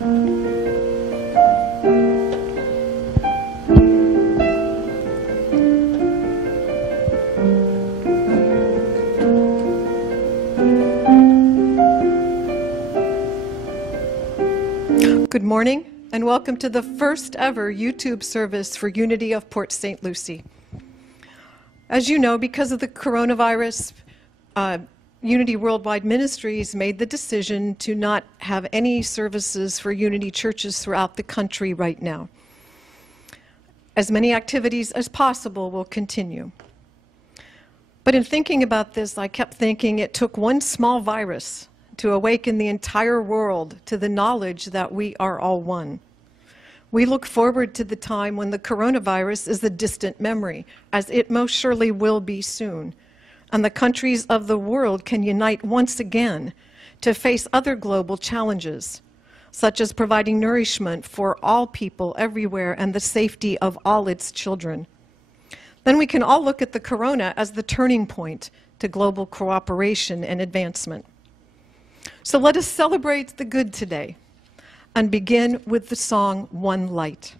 Good morning, and welcome to the first ever YouTube service for Unity of Port St. Lucie. As you know, because of the coronavirus, Unity Worldwide Ministries made the decision to not have any services for Unity churches throughout the country right now. As many activities as possible will continue. But in thinking about this, I kept thinking it took one small virus to awaken the entire world to the knowledge that we are all one. We look forward to the time when the coronavirus is a distant memory, as it most surely will be soon, and the countries of the world can unite once again to face other global challenges, such as providing nourishment for all people everywhere and the safety of all its children. Then we can all look at the corona as the turning point to global cooperation and advancement. So let us celebrate the good today and begin with the song, One Light.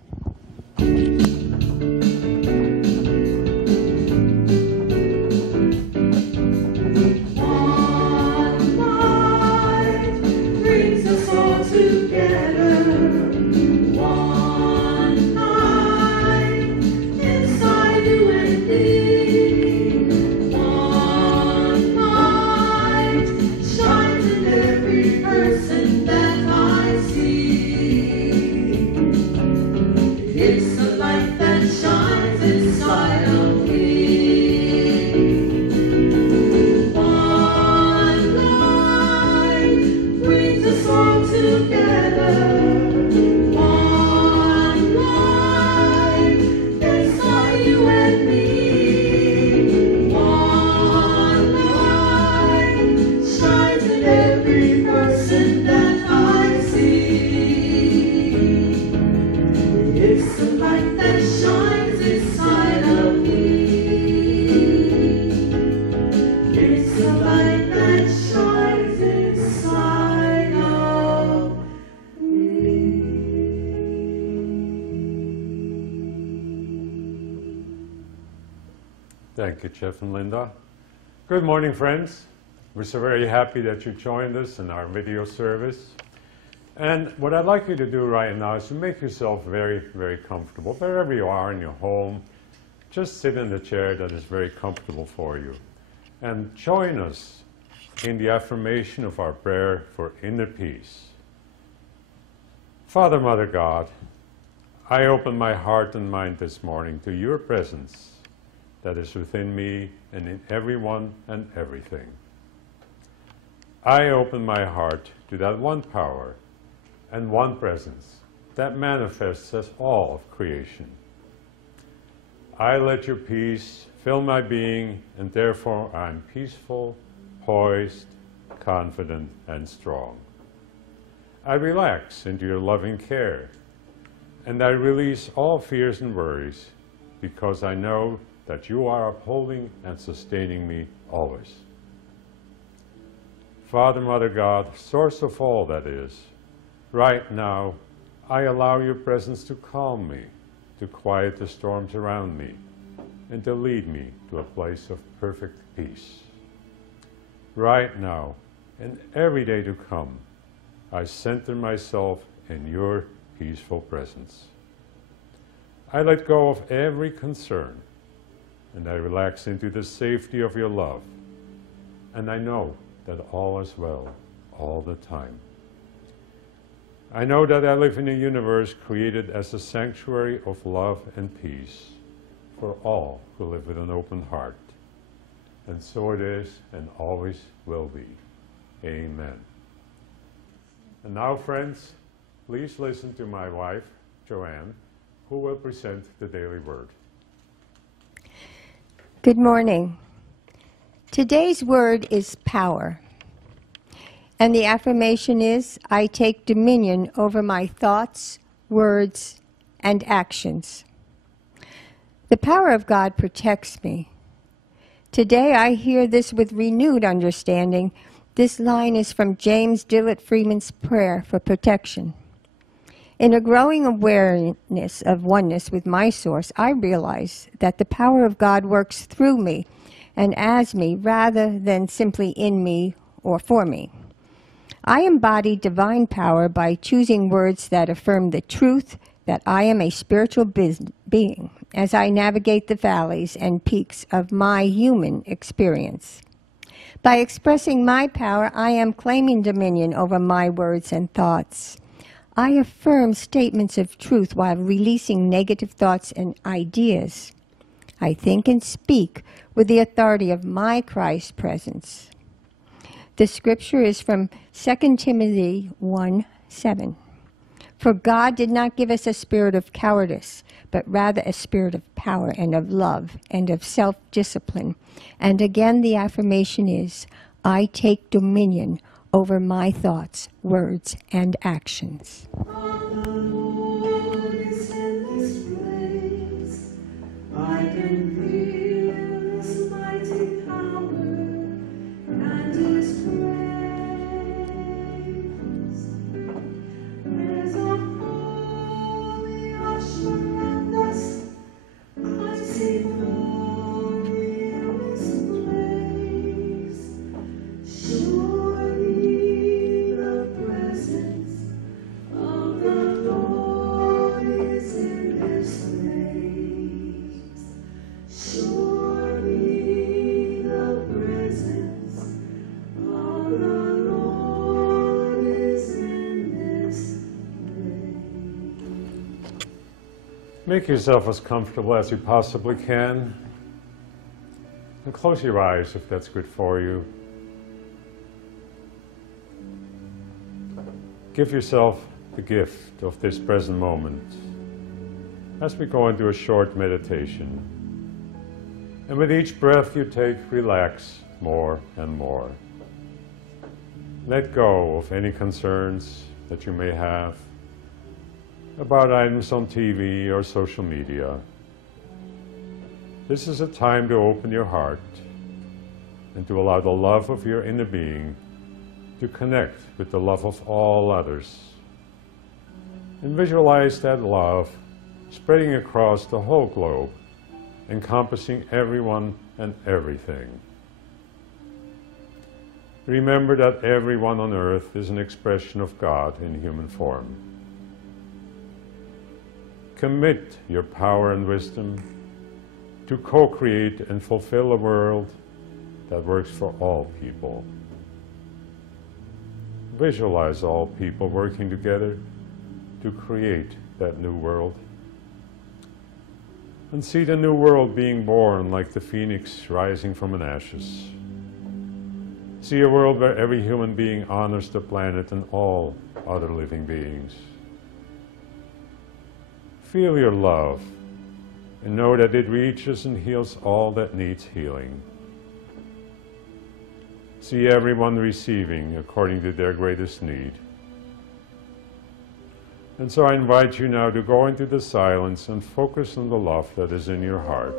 Thank you, Jeff and Linda. Good morning, friends. We're so very happy that you joined us in our video service. And what I'd like you to do right now is to make yourself very, very comfortable. Wherever you are in your home, just sit in the chair that is very comfortable for you. And join us in the affirmation of our prayer for inner peace. Father, Mother God, I open my heart and mind this morning to your presence that is within me and in everyone and everything. I open my heart to that one power and one presence that manifests as all of creation. I let your peace fill my being, and therefore I'm peaceful, poised, confident, and strong. I relax into your loving care, and I release all fears and worries because I know that you are upholding and sustaining me always. Father, Mother God, source of all that is, right now I allow your presence to calm me, to quiet the storms around me, and to lead me to a place of perfect peace. Right now, and every day to come, I center myself in your peaceful presence. I let go of every concern, and I relax into the safety of your love. And I know that all is well all the time. I know that I live in a universe created as a sanctuary of love and peace for all who live with an open heart. And so it is and always will be. Amen. And now, friends, please listen to my wife, Joanne, who will present the daily word. Good morning. Today's word is power. And the affirmation is, I take dominion over my thoughts, words, and actions. The power of God protects me. Today I hear this with renewed understanding. This line is from James Dillett Freeman's prayer for protection. In a growing awareness of oneness with my source, I realize that the power of God works through me and as me rather than simply in me or for me. I embody divine power by choosing words that affirm the truth that I am a spiritual being as I navigate the valleys and peaks of my human experience. By expressing my power, I am claiming dominion over my words and thoughts. I affirm statements of truth while releasing negative thoughts and ideas. I think and speak with the authority of my Christ presence. The scripture is from 2 Timothy 1:7. For God did not give us a spirit of cowardice, but rather a spirit of power and of love and of self-discipline. And again, the affirmation is, I take dominion over my thoughts, words, and actions. The Lord is in this place. I can feel His mighty power and His praise. There's a holy usher around us. I see glory in this place. Surely the presence of the Lord is in this place. Surely the presence of the Lord is in this place. Make yourself as comfortable as you possibly can. And close your eyes if that's good for you. Give yourself the gift of this present moment as we go into a short meditation. And with each breath you take, relax more and more. Let go of any concerns that you may have about items on TV or social media. This is a time to open your heart and to allow the love of your inner being to connect with the love of all others. And visualize that love spreading across the whole globe, encompassing everyone and everything. Remember that everyone on earth is an expression of God in human form. Commit your power and wisdom to co-create and fulfill a world that works for all people. Visualize all people working together to create that new world. And see the new world being born like the phoenix rising from an ashes. See a world where every human being honors the planet and all other living beings. Feel your love and know that it reaches and heals all that needs healing. See everyone receiving according to their greatest need. And so I invite you now to go into the silence and focus on the love that is in your heart.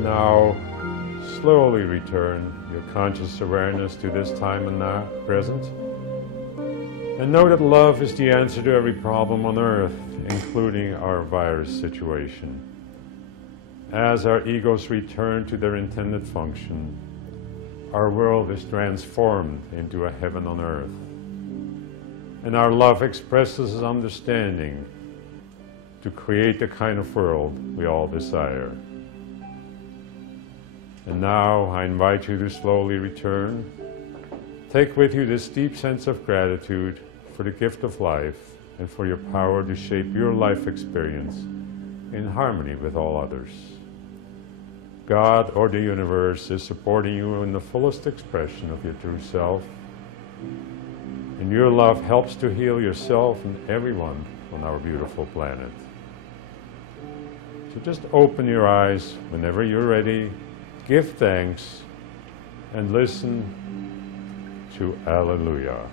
Now, slowly return your conscious awareness to this time and now, present. And know that love is the answer to every problem on earth, including our virus situation. as our egos return to their intended function, our world is transformed into a heaven on earth. And our love expresses its understanding to create the kind of world we all desire. And now I invite you to slowly return. Take with you this deep sense of gratitude for the gift of life and for your power to shape your life experience in harmony with all others. God or the universe is supporting you in the fullest expression of your true self, and your love helps to heal yourself and everyone on our beautiful planet. So just open your eyes whenever you're ready, give thanks, and listen to Alleluia.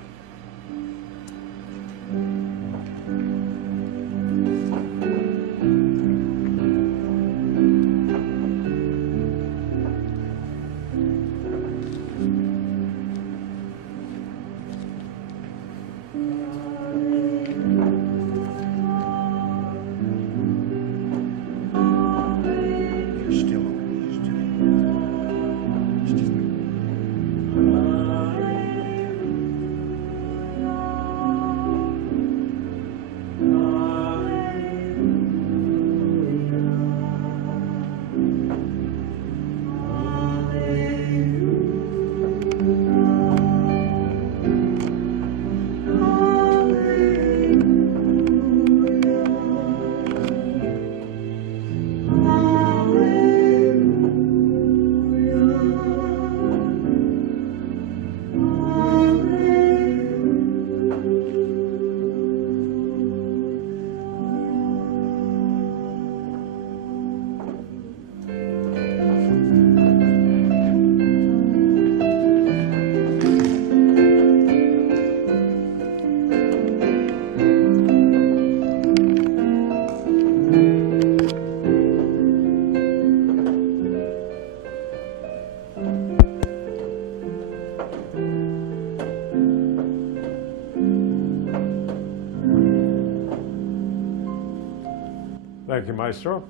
Thank you, Maestro.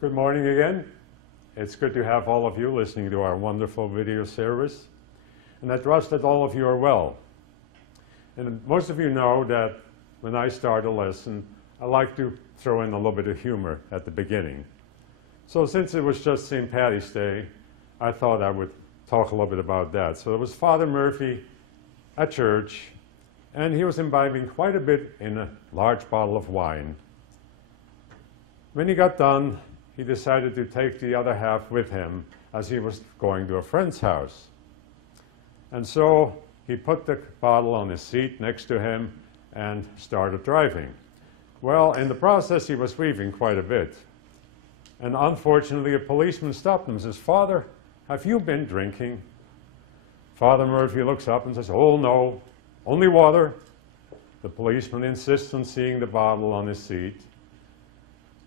Good morning again. It's good to have all of you listening to our wonderful video service. And I trust that all of you are well. And most of you know that when I start a lesson, I like to throw in a little bit of humor at the beginning. So since it was just St. Patty's Day, I thought I would talk a little bit about that. So it was Father Murphy at church, and he was imbibing quite a bit in a large bottle of wine. When he got done, he decided to take the other half with him as he was going to a friend's house. And so he put the bottle on his seat next to him and started driving. Well, in the process, he was weaving quite a bit. And unfortunately, a policeman stopped him and says, "Father, have you been drinking?" Father Murphy looks up and says, "Oh, no. Only water." The policeman insists on seeing the bottle on his seat.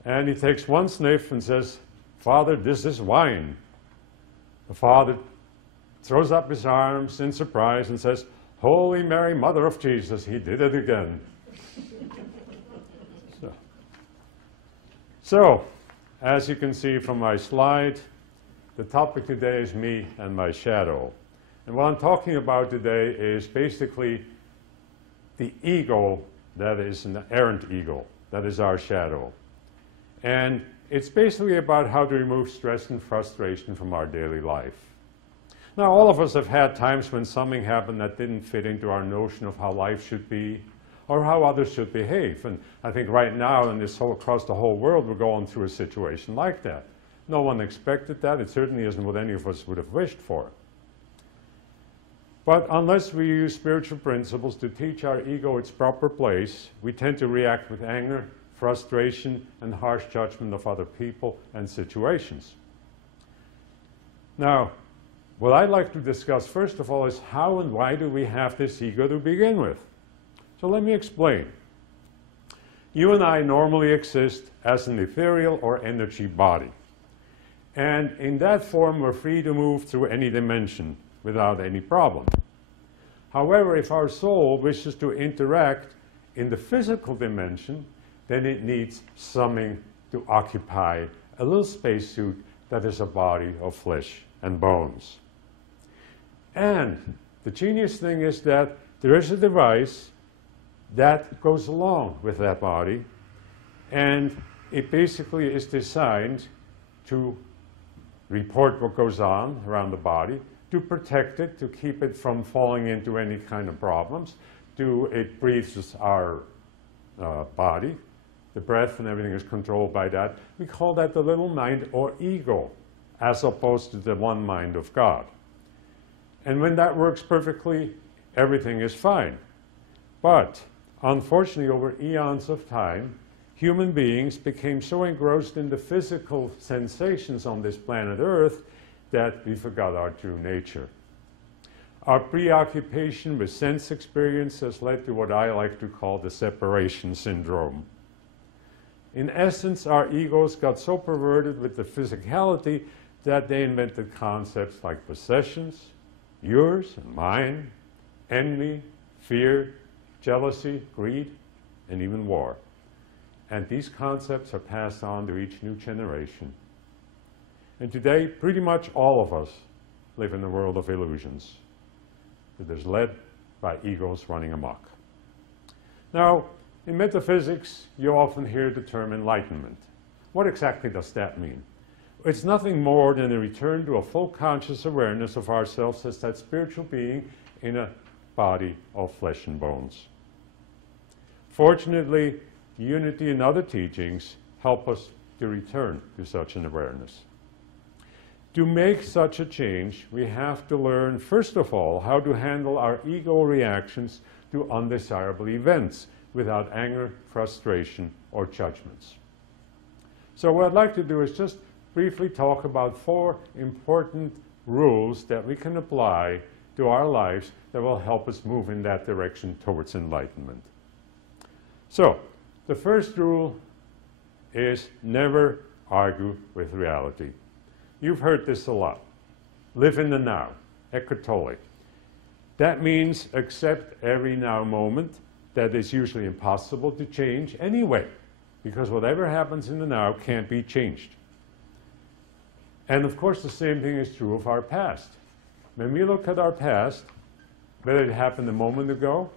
And he takes one sniff and says, "Father, this is wine." The father throws up his arms in surprise and says, "Holy Mary, Mother of Jesus, he did it again." So, as you can see from my slide, the topic today is me and my shadow. And what I'm talking about today is basically the ego that is an errant ego, that is our shadow. And it's basically about how to remove stress and frustration from our daily life. Now, all of us have had times when something happened that didn't fit into our notion of how life should be or how others should behave. And I think right now, across the whole world, we're going through a situation like that. No one expected that. It certainly isn't what any of us would have wished for. But unless we use spiritual principles to teach our ego its proper place, we tend to react with anger, frustration, and harsh judgment of other people and situations. Now, what I'd like to discuss first of all is how and why do we have this ego to begin with? So let me explain. You and I normally exist as an ethereal or energy body. And in that form, we're free to move through any dimension without any problem. However, if our soul wishes to interact in the physical dimension, then it needs something to occupy a little spacesuit that is a body of flesh and bones. And the genius thing is that there is a device that goes along with that body, and it basically is designed to report what goes on around the body, to protect it, to keep it from falling into any kind of problems. It breathes our body. The breath and everything is controlled by that. We call that the little mind or ego, as opposed to the one mind of God. And when that works perfectly, everything is fine. But unfortunately, over eons of time, human beings became so engrossed in the physical sensations on this planet Earth that we forgot our true nature. Our preoccupation with sense experience has led to what I like to call the separation syndrome. In essence, our egos got so perverted with the physicality that they invented concepts like possessions, yours and mine, envy, fear, jealousy, greed, and even war. And these concepts are passed on to each new generation. And today, pretty much all of us live in a world of illusions that is led by egos running amok. Now, in metaphysics, you often hear the term enlightenment. What exactly does that mean? It's nothing more than a return to a full conscious awareness of ourselves as that spiritual being in a body of flesh and bones. Fortunately, unity and other teachings help us to return to such an awareness. To make such a change, we have to learn, first of all, how to handle our ego reactions to undesirable events without anger, frustration, or judgments. So what I'd like to do is just briefly talk about 4 important rules that we can apply to our lives that will help us move in that direction towards enlightenment. So, the first rule is never argue with reality. You've heard this a lot. Live in the now, Eckhart Tolle. That means accept every now moment that is usually impossible to change anyway, because whatever happens in the now can't be changed. And of course, the same thing is true of our past. When we look at our past, whether it happened a moment ago,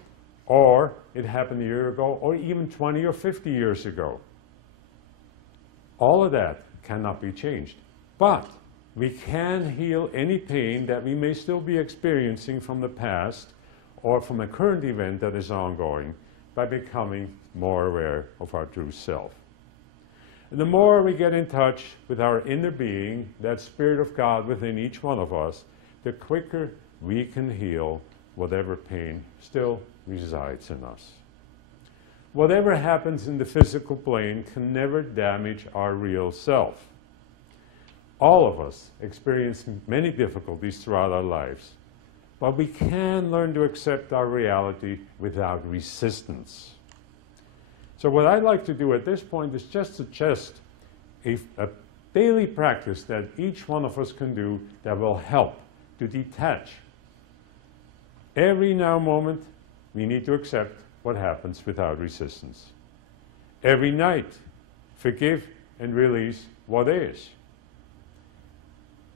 or it happened a year ago, or even 20 or 50 years ago, all of that cannot be changed. But we can heal any pain that we may still be experiencing from the past or from a current event that is ongoing by becoming more aware of our true self. And the more we get in touch with our inner being, that Spirit of God within each one of us, the quicker we can heal whatever pain still resides in us. Whatever happens in the physical plane can never damage our real self. All of us experience many difficulties throughout our lives, but we can learn to accept our reality without resistance. So what I'd like to do at this point is just suggest a daily practice that each one of us can do that will help to detach. Every now moment, we need to accept what happens without resistance. Every night, forgive and release what is.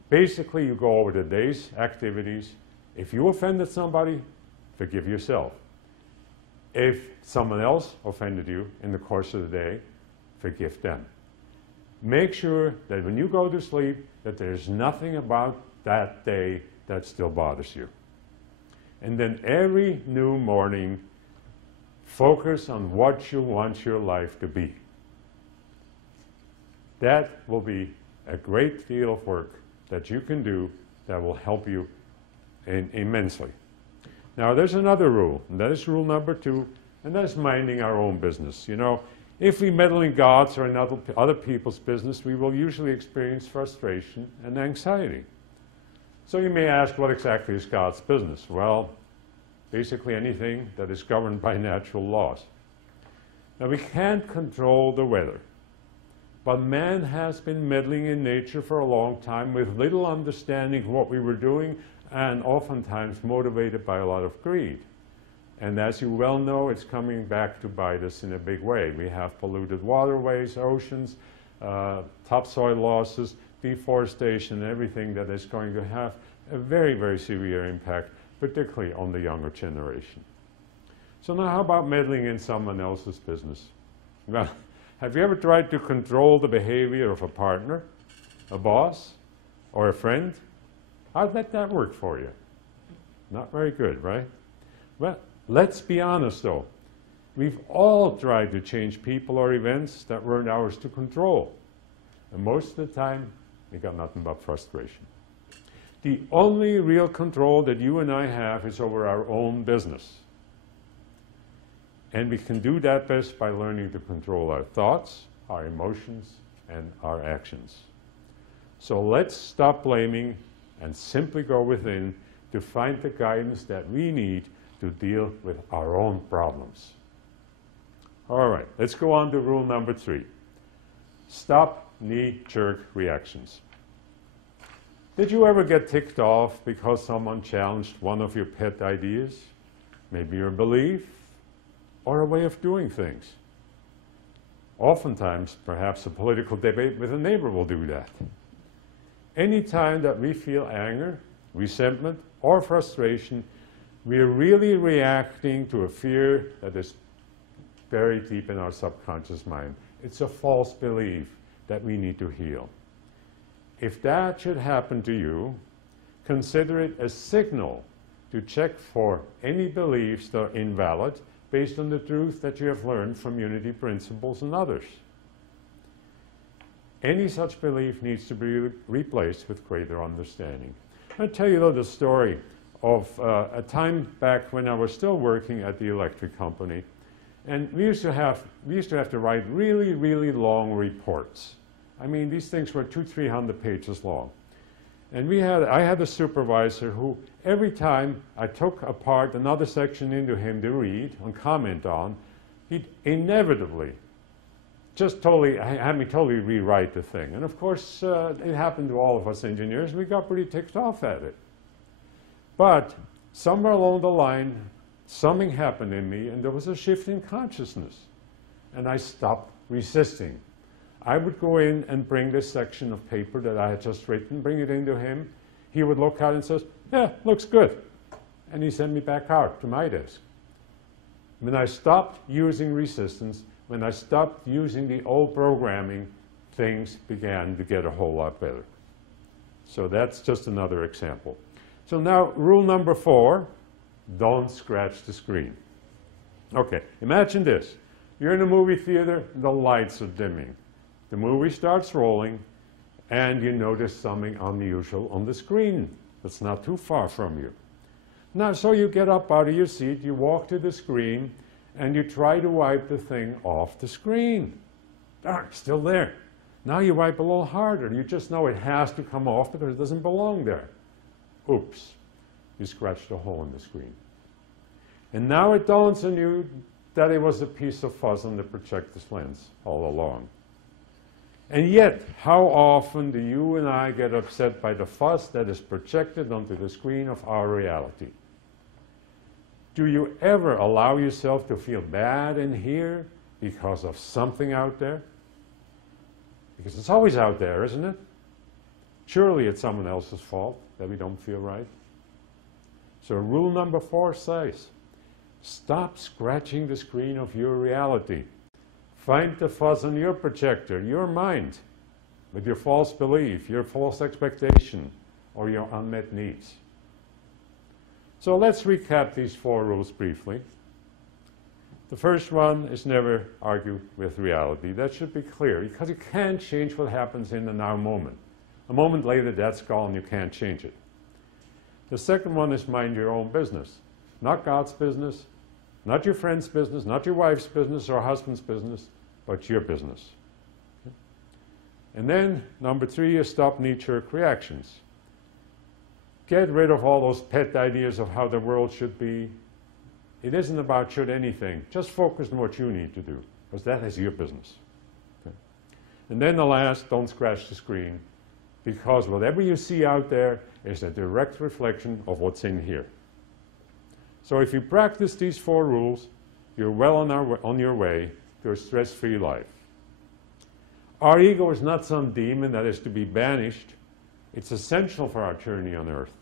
Basically, you go over the day's activities. If you offended somebody, forgive yourself. If someone else offended you in the course of the day, forgive them. Make sure that when you go to sleep, that there's nothing about that day that still bothers you. And then every new morning, focus on what you want your life to be. That will be a great deal of work that you can do that will help you immensely. Now, there's another rule, and that is rule number 2, and that is minding our own business. You know, if we meddle in God's or in other people's business, we will usually experience frustration and anxiety. So you may ask, what exactly is God's business? Well, basically anything that is governed by natural laws. Now, we can't control the weather, but man has been meddling in nature for a long time with little understanding of what we were doing, and oftentimes motivated by a lot of greed. And as you well know, it's coming back to bite us in a big way. We have polluted waterways, oceans, topsoil losses, deforestation, everything that is going to have a very, very severe impact, particularly on the younger generation. So now how about meddling in someone else's business? Well, have you ever tried to control the behavior of a partner, a boss, or a friend? How'd that work for you? Not very good, right? Well, let's be honest though. We've all tried to change people or events that weren't ours to control. And most of the time, we got nothing but frustration. The only real control that you and I have is over our own business. And we can do that best by learning to control our thoughts, our emotions, and our actions. So let's stop blaming and simply go within to find the guidance that we need to deal with our own problems. All right, let's go on to rule number 3. Stop knee-jerk reactions. Did you ever get ticked off because someone challenged one of your pet ideas? Maybe your belief or a way of doing things. Oftentimes, perhaps a political debate with a neighbor will do that. Anytime that we feel anger, resentment, or frustration, we are really reacting to a fear that is buried deep in our subconscious mind. It's a false belief that we need to heal. If that should happen to you, consider it a signal to check for any beliefs that are invalid based on the truth that you have learned from unity principles and others. Any such belief needs to be replaced with greater understanding. I'll tell you though the story of a time back when I was still working at the electric company, and we used to have to write really, really long reports. I mean, these things were 200-300 pages long. And I had a supervisor who, every time I took apart another section into him to read and comment on, he'd inevitably just had me totally rewrite the thing. And of course, it happened to all of us engineers. We got pretty ticked off at it. But somewhere along the line, something happened in me, and there was a shift in consciousness. And I stopped resisting. I would go in and bring this section of paper that I had just written, bring it into him. He would look at it and says, yeah, looks good. And he sent me back out to my desk. When I stopped using resistance, when I stopped using the old programming, things began to get a whole lot better. So that's just another example. So now, rule number 4, don't scratch the screen. Okay, imagine this. You're in a movie theater, the lights are dimming. The movie starts rolling, and you notice something unusual on the screen that's not too far from you. Now, so you get up out of your seat, you walk to the screen, and you try to wipe the thing off the screen. Ah, still there. Now you wipe a little harder. You just know it has to come off because it doesn't belong there. Oops, you scratched a hole in the screen. And now it dawns on you that it was a piece of fuzz on the projector's lens all along. And yet, how often do you and I get upset by the fuzz that is projected onto the screen of our reality? Do you ever allow yourself to feel bad in here because of something out there? Because it's always out there, isn't it? Surely it's someone else's fault that we don't feel right. So rule number 4 says, stop scratching the screen of your reality. Find the fuzz on your projector, your mind, with your false belief, your false expectation, or your unmet needs. So let's recap these 4 rules briefly. The first one is never argue with reality. That should be clear, because you can't change what happens in the now moment. A moment later, that's gone, you can't change it. The second one is mind your own business. Not God's business, not your friend's business, not your wife's business or husband's business, but your business. Okay? And then, number 3 is stop knee-jerk reactions. Get rid of all those pet ideas of how the world should be. It isn't about should anything. Just focus on what you need to do, because that is your business. Okay? And then the last, don't scratch the screen, because whatever you see out there is a direct reflection of what's in here. So if you practice these 4 rules, you're well on your way to a stress-free life. Our ego is not some demon that is to be banished. It's essential for our journey on earth.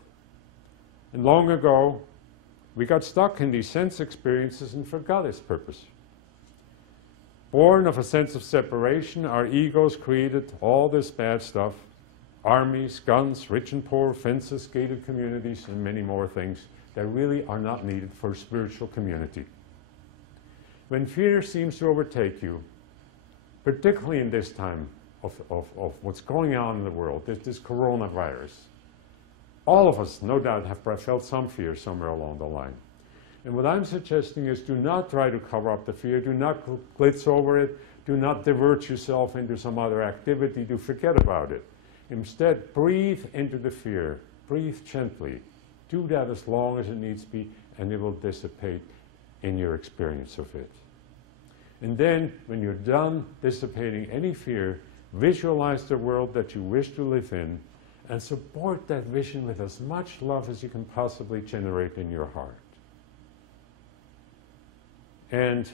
And long ago, we got stuck in these sense experiences and forgot its purpose. Born of a sense of separation, our egos created all this bad stuff: armies, guns, rich and poor, fences, gated communities, and many more things that really are not needed for a spiritual community. When fear seems to overtake you, particularly in this time of what's going on in the world, this coronavirus, all of us, no doubt, have felt some fear somewhere along the line. And what I'm suggesting is, do not try to cover up the fear, do not glitz over it, do not divert yourself into some other activity, do forget about it. Instead, breathe into the fear, breathe gently. Do that as long as it needs to be, and it will dissipate in your experience of it. And then, when you're done dissipating any fear, visualize the world that you wish to live in, and support that vision with as much love as you can possibly generate in your heart. And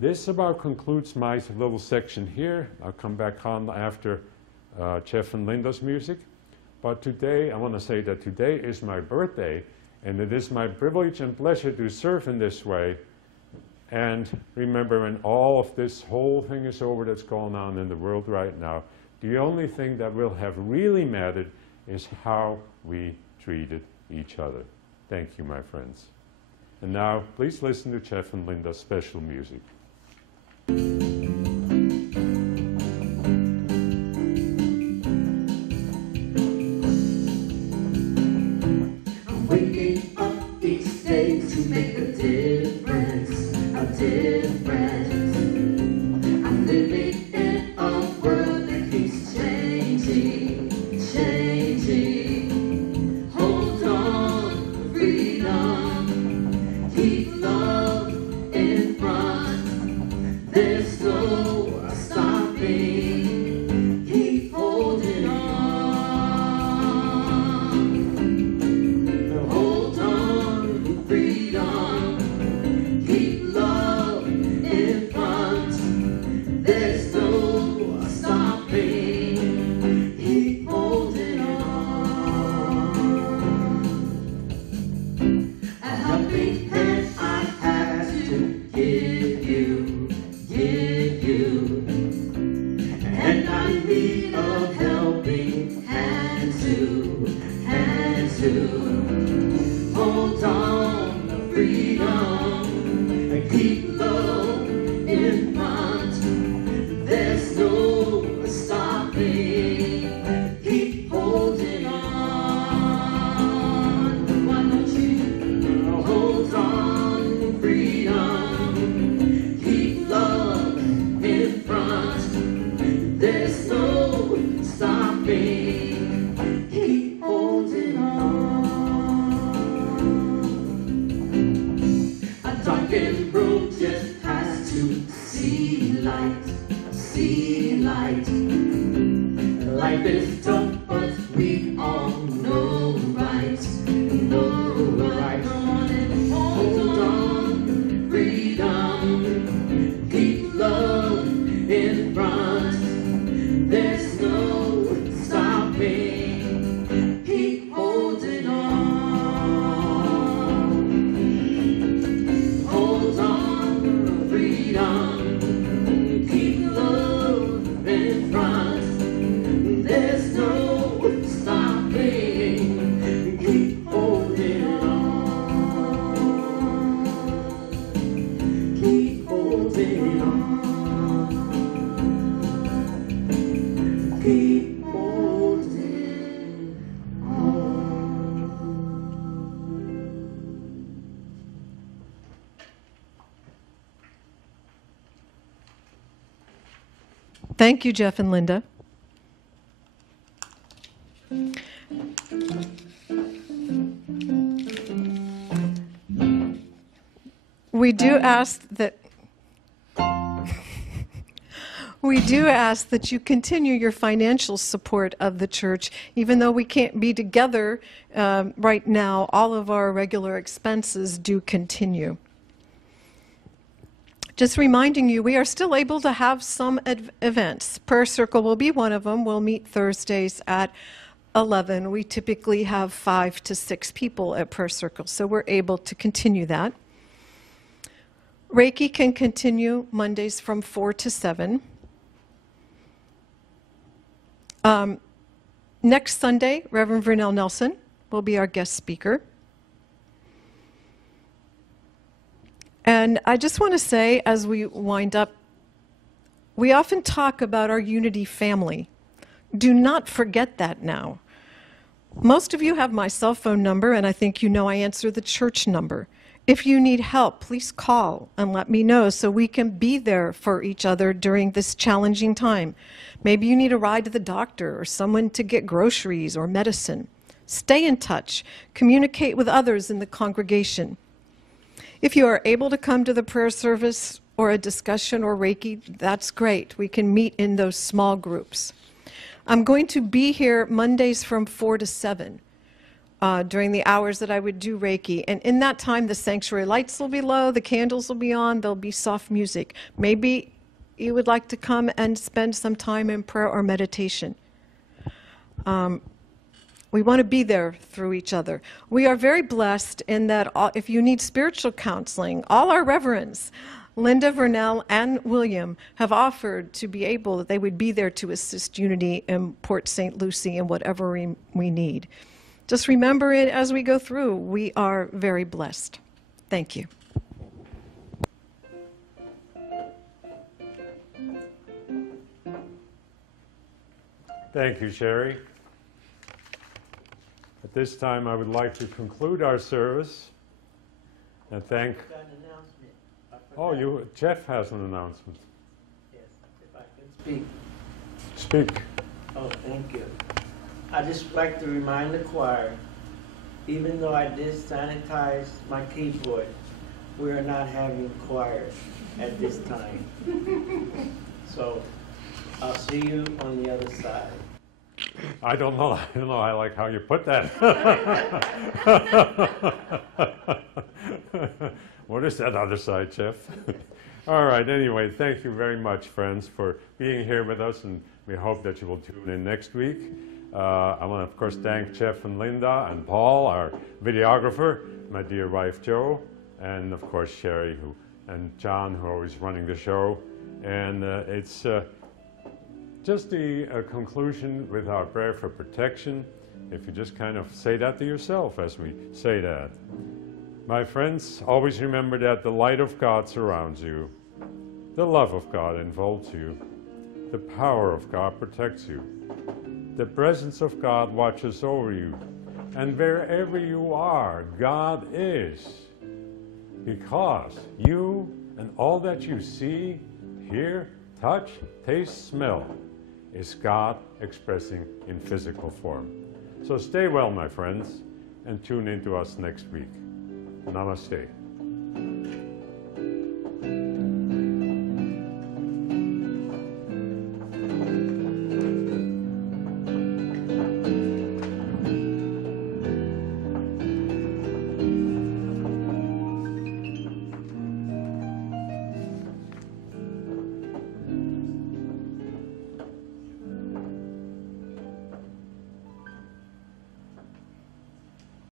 this about concludes my little section here. I'll come back on after Jeff and Linda's music. But today, I want to say that today is my birthday, and it is my privilege and pleasure to serve in this way. And remember, when all of this whole thing is over that's going on in the world right now, the only thing that will have really mattered is how we treated each other. Thank you, my friends. And now, please listen to Jeff and Linda's special music. I'm waking up each day to make a difference, a difference. I'm living in a world that keeps changing, changing. Hold on, freedom, keep love in front. There's no stopping, keep holding on. Hold on, freedom, keep love in front. There's no stopping, keep holding on. A helping hand I have to give you, and I need a helping hand too, hand too. Hold on to freedom and keep love in front. There's no stopping, keep holding on. Why don't you hold on to freedom, keep love in front. There's no stopping, keep holding on. A darkened road just has to see light, see light. Life is tough, but we all know right, know right. Hold on, freedom, keep love in front. There's no stopping, keep holding on. Hold on, freedom, keep love in front. There's no stopping, keep holding on. Keep holding on. Keep holding on. Thank you, Jeff and Linda. We do ask that you continue your financial support of the church. Even though we can't be together right now, all of our regular expenses do continue. Just reminding you, we are still able to have some events. Prayer Circle will be one of them. We'll meet Thursdays at 11. We typically have 5 to 6 people at Prayer Circle, so we're able to continue that. Reiki can continue Mondays from 4 to 7. Next Sunday, Reverend Vernell Nelson will be our guest speaker. And I just want to say, as we wind up, we often talk about our Unity family. Do not forget that now. Most of you have my cell phone number, and I think you know I answer the church number. If you need help, please call and let me know so we can be there for each other during this challenging time. Maybe you need a ride to the doctor or someone to get groceries or medicine. Stay in touch. Communicate with others in the congregation. If you are able to come to the prayer service or a discussion or Reiki, that's great. We can meet in those small groups. I'm going to be here Mondays from 4 to 7 during the hours that I would do Reiki. And in that time, the sanctuary lights will be low, the candles will be on, there'll be soft music. Maybe you would like to come and spend some time in prayer or meditation. We want to be there through each other. We are very blessed in that if you need spiritual counseling, all our reverends, Linda, Vernell, and William, have offered to be able, that they would be there to assist Unity in Port St. Lucie in whatever we need. Just remember it as we go through. We are very blessed. Thank you. Thank you, Sherry. At this time, I would like to conclude our service and thank... Oh, Jeff has an announcement. Yes, if I can Speak. Oh, thank you. I just like to remind the choir, even though I did sanitize my keyboard, we are not having choir at this time. So I'll see you on the other side. I don't know. I like how you put that. What is that other side, Jeff? All right. Anyway, thank you very much, friends, for being here with us, and we hope that you will tune in next week. I want to, of course, thank Jeff and Linda and Paul, our videographer, my dear wife, Jo, and, of course, Sherry and John, who are always running the show. And it's just the conclusion with our prayer for protection. If you just kind of say that to yourself as we say that. My friends, always remember that the light of God surrounds you. The love of God enfolds you. The power of God protects you. The presence of God watches over you. And wherever you are, God is. Because you and all that you see, hear, touch, taste, smell is God expressing in physical form. So stay well, my friends, and tune in to us next week. Namaste.